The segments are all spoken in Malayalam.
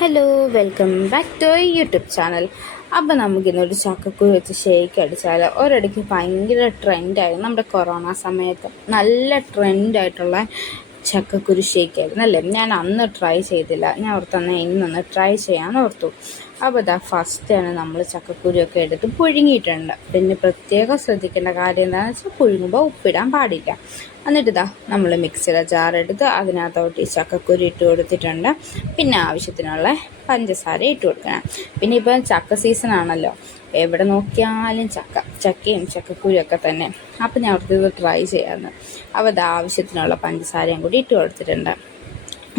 Hello, welcome back to YouTube channel. അപ്പോൾ നമുക്കിന്നൊരു ചക്കക്കുരു വെച്ച് ഷേക്ക് അടിച്ചാൽ. ഒരിടയ്ക്ക് ഭയങ്കര ട്രെൻഡായിരുന്നു, നമ്മുടെ കൊറോണ സമയത്ത് നല്ല ട്രെൻഡായിട്ടുള്ള ചക്കക്കുരു ഷേക്കായിരുന്നു അല്ലേ. ഞാൻ അന്ന് ട്രൈ ചെയ്തില്ല, ഞാൻ ഓർത്തന്നെ ഇന്നൊന്ന് ട്രൈ ചെയ്യാമെന്ന് ഓർത്തു. അപ്പോൾ ഫസ്റ്റാണ് നമ്മൾ ചക്കക്കുരുവൊക്കെ എടുത്ത് പുഴുങ്ങിയിട്ടുണ്ട്. പിന്നെ പ്രത്യേകം ശ്രദ്ധിക്കേണ്ട കാര്യം എന്താണെന്ന് വെച്ചാൽ പുഴുങ്ങുമ്പോൾ ഉപ്പിടാൻ പാടില്ല. എന്നിട്ട് നമ്മൾ മിക്സിയുടെ ജാറെടുത്ത് അതിനകത്തോട്ട് ഈ ചക്കക്കുരു ഇട്ട് കൊടുത്തിട്ടുണ്ട്. പിന്നെ ആവശ്യത്തിനുള്ള പഞ്ചസാര ഇട്ട് കൊടുക്കണം. പിന്നെ ഇപ്പം ചക്ക സീസൺ ആണല്ലോ, എവിടെ നോക്കിയാലും ചക്കയും ചക്കക്കുരുവൊക്കെ തന്നെ. അപ്പം ഞാൻ ഓർത്തത് ട്രൈ ചെയ്യാമെന്ന്. അപ്പോൾ ആവശ്യത്തിനുള്ള പഞ്ചസാരയും കൂടി ഇട്ട് കൊടുത്തിട്ടുണ്ട്.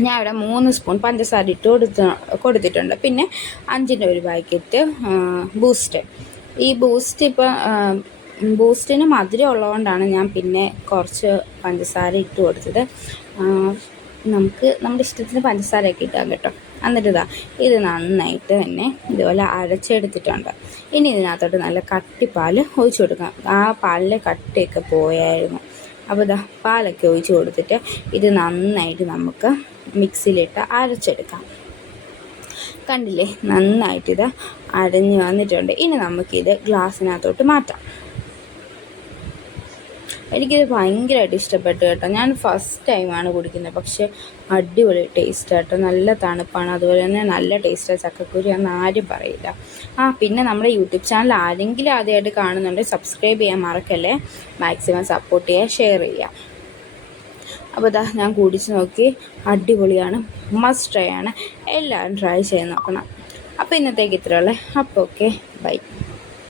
ഞാൻ ഇവിടെ 3 സ്പൂൺ പഞ്ചസാര ഇട്ട് കൊടുത്തിട്ടുണ്ട്. പിന്നെ 5ൻ്റെ ഒരു പാക്കറ്റ് ബൂസ്റ്റ്. ഈ ബൂസ്റ്റ് ഇപ്പം ബൂസ്റ്റിന് മധുരം ഉള്ളതുകൊണ്ടാണ് ഞാൻ പിന്നെ കുറച്ച് പഞ്ചസാര ഇട്ട് കൊടുത്തത്. നമുക്ക് നമ്മുടെ ഇഷ്ടത്തിന് പഞ്ചസാരയൊക്കെ ഇട്ടാൽ കേട്ടോ. എന്നിട്ട് ഇത് നന്നായിട്ട് തന്നെ ഇതുപോലെ അരച്ചെടുത്തിട്ടുണ്ട്. ഇനി ഇതിനകത്തോട്ട് നല്ല കട്ടിപ്പാൽ ഒഴിച്ചു കൊടുക്കാം. ആ പാലിലെ കട്ടിയൊക്കെ പോയായിരുന്നു. അപ്പോൾ പാലൊക്കെ ഒഴിച്ച് കൊടുത്തിട്ട് ഇത് നന്നായിട്ട് നമുക്ക് മിക്സിയിലിട്ട് അരച്ചെടുക്കാം. കണ്ടില്ലേ, നന്നായിട്ടിത് അരഞ്ഞ് വന്നിട്ടുണ്ട്. ഇനി നമുക്കിത് ഗ്ലാസ്സിനകത്തോട്ട് മാറ്റാം. എനിക്കിത് ഭയങ്കരമായിട്ട് ഇഷ്ടപ്പെട്ടു കേട്ടോ. ഞാൻ ഫസ്റ്റ് ടൈമാണ് കുടിക്കുന്നത്, പക്ഷേ അടിപൊളി ടേസ്റ്റ് കേട്ടോ. നല്ല തണുപ്പാണ്, അതുപോലെ തന്നെ നല്ല ടേസ്റ്റാണ് ചക്കക്കുരു എന്ന് ആരും പറയില്ല. പിന്നെ നമ്മുടെ യൂട്യൂബ് ചാനൽ ആരെങ്കിലും ആദ്യമായിട്ട് കാണുന്നുണ്ടെങ്കിൽ സബ്സ്ക്രൈബ് ചെയ്യാൻ മറക്കല്ലേ. മാക്സിമം സപ്പോർട്ട് ചെയ്യുക, ഷെയർ ചെയ്യുക. അപ്പോൾ ഞാൻ കുടിച്ച് നോക്കി, അടിപൊളിയാണ്, മസ്റ്റ് ട്രൈ ആണ്. എല്ലാവരും ട്രൈ ചെയ്ത് നോക്കണം. അപ്പോൾ ഇന്നത്തേക്ക് ഇത്രയുള്ളേ. അപ്പോൾ ഓക്കെ, ബൈ.